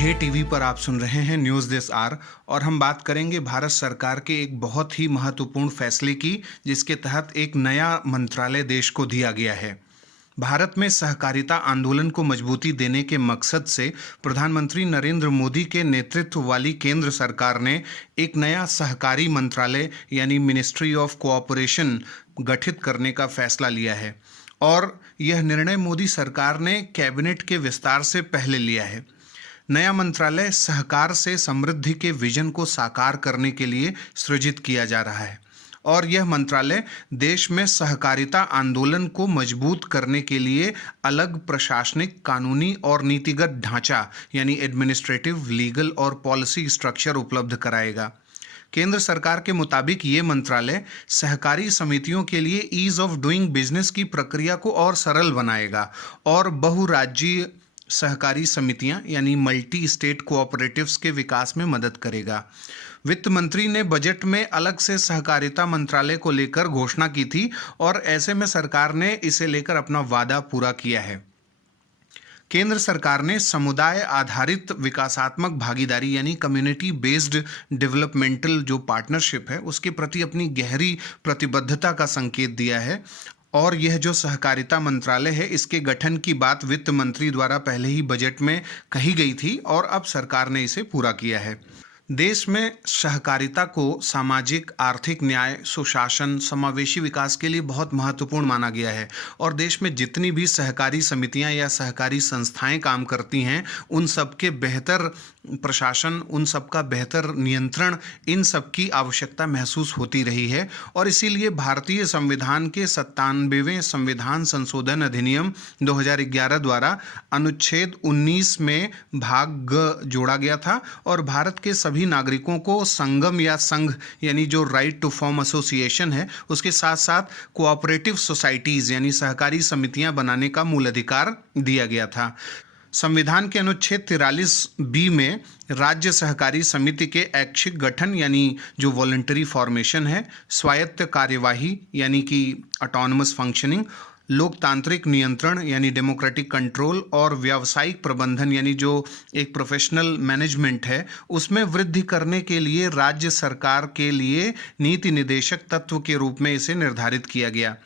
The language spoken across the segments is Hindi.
हे टीवी पर आप सुन रहे हैं न्यूज़ दिस आवर और हम बात करेंगे भारत सरकार के एक बहुत ही महत्वपूर्ण फैसले की, जिसके तहत एक नया मंत्रालय देश को दिया गया है। भारत में सहकारिता आंदोलन को मजबूती देने के मकसद से प्रधानमंत्री नरेंद्र मोदी के नेतृत्व वाली केंद्र सरकार ने एक नया सहकारी मंत्रालय यानी मिनिस्ट्री ऑफ कोऑपरेशन गठित करने का फैसला लिया है और यह निर्णय मोदी सरकार ने कैबिनेट के विस्तार से पहले लिया है। नया मंत्रालय सहकार से समृद्धि के विजन को साकार करने के लिए सृजित किया जा रहा है और यह मंत्रालय देश में सहकारिता आंदोलन को मजबूत करने के लिए अलग प्रशासनिक, कानूनी और नीतिगत ढांचा यानी एडमिनिस्ट्रेटिव, लीगल और पॉलिसी स्ट्रक्चर उपलब्ध कराएगा। केंद्र सरकार के मुताबिक ये मंत्रालय सहकारी समितियों के लिए ईज ऑफ डूइंग बिजनेस की प्रक्रिया को और सरल बनाएगा और बहुराज्यीय सहकारी समितियां यानी मल्टी स्टेट कोऑपरेटिव्स के विकास में मदद करेगा। वित्त मंत्री ने बजट में अलग से सहकारिता मंत्रालय को लेकर घोषणा की थी और ऐसे में सरकार ने इसे लेकर अपना वादा पूरा किया है। केंद्र सरकार ने समुदाय आधारित विकासात्मक भागीदारी यानी कम्युनिटी बेस्ड डेवलपमेंटल जो पार्टनरशिप है उसके प्रति अपनी गहरी प्रतिबद्धता का संकेत दिया है और यह जो सहकारिता मंत्रालय है इसके गठन की बात वित्त मंत्री द्वारा पहले ही बजट में कही गई थी और अब सरकार ने इसे पूरा किया है। देश में सहकारिता को सामाजिक, आर्थिक न्याय, सुशासन, समावेशी विकास के लिए बहुत महत्वपूर्ण माना गया है और देश में जितनी भी सहकारी समितियां या सहकारी संस्थाएं काम करती हैं उन सब के बेहतर प्रशासन, उन सब का बेहतर नियंत्रण, इन सब की आवश्यकता महसूस होती रही है और इसीलिए भारतीय संविधान के 97वें संविधान संशोधन अधिनियम 2011 द्वारा अनुच्छेद 19 में भाग ग जोड़ा गया था और भारत के सभी नागरिकों को संगम या संघ यानी जो राइट टू फॉर्म एसोसिएशन है उसके साथ साथ कोऑपरेटिव सोसाइटीज यानी सहकारी समितियां बनाने का मूल अधिकार दिया गया था। संविधान के अनुच्छेद 43B में राज्य सहकारी समिति के ऐच्छिक गठन यानी जो वॉलंटरी फॉर्मेशन है, स्वायत्त कार्यवाही यानी कि ऑटोनमस फंक्शनिंग, लोकतांत्रिक नियंत्रण यानी डेमोक्रेटिक कंट्रोल और व्यावसायिक प्रबंधन यानी जो एक प्रोफेशनल मैनेजमेंट है उसमें वृद्धि करने के लिए राज्य सरकार के लिए नीति निदेशक तत्व के रूप में इसे निर्धारित किया गया।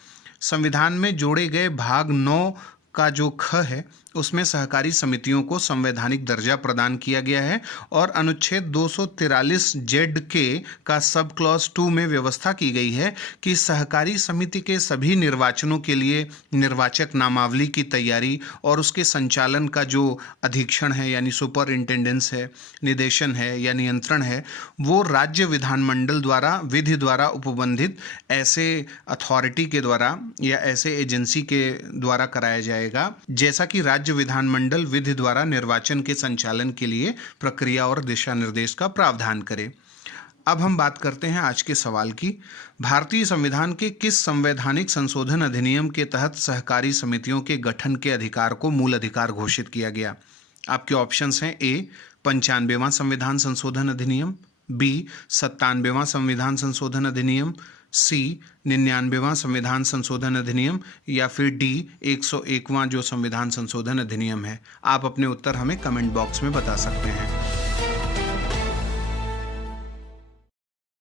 संविधान में जोड़े गए भाग 9 का जो ख है उसमें सहकारी समितियों को संवैधानिक दर्जा प्रदान किया गया है और अनुच्छेद 243 जेड के का सब क्लॉज 2 में व्यवस्था की गई है कि सहकारी समिति के सभी निर्वाचनों के लिए निर्वाचक नामावली की तैयारी और उसके संचालन का जो अधीक्षण है यानी सुपरिंटेंडेंस है, निदेशन है या नियंत्रण है, वो राज्य विधानमंडल द्वारा विधि द्वारा उपबंधित ऐसे अथॉरिटी के द्वारा या ऐसे एजेंसी के द्वारा कराया जाएगा जैसा कि राज्य विधानमंडल विधि द्वारा निर्वाचन के संचालन के लिए प्रक्रिया और दिशा निर्देश का प्रावधान करे। अब हम बात करते हैं आज के सवाल की। भारतीय संविधान के किस संवैधानिक संशोधन अधिनियम के तहत सहकारी समितियों के गठन के अधिकार को मूल अधिकार घोषित किया गया? आपके ऑप्शंस हैं ए 95वां संविधान संशोधन अधिनियम, बी 97वां संविधान संशोधन अधिनियम, सी 99वां संविधान संशोधन अधिनियम या फिर डी 101वां जो संविधान संशोधन अधिनियम है। आप अपने उत्तर हमें कमेंट बॉक्स में बता सकते हैं।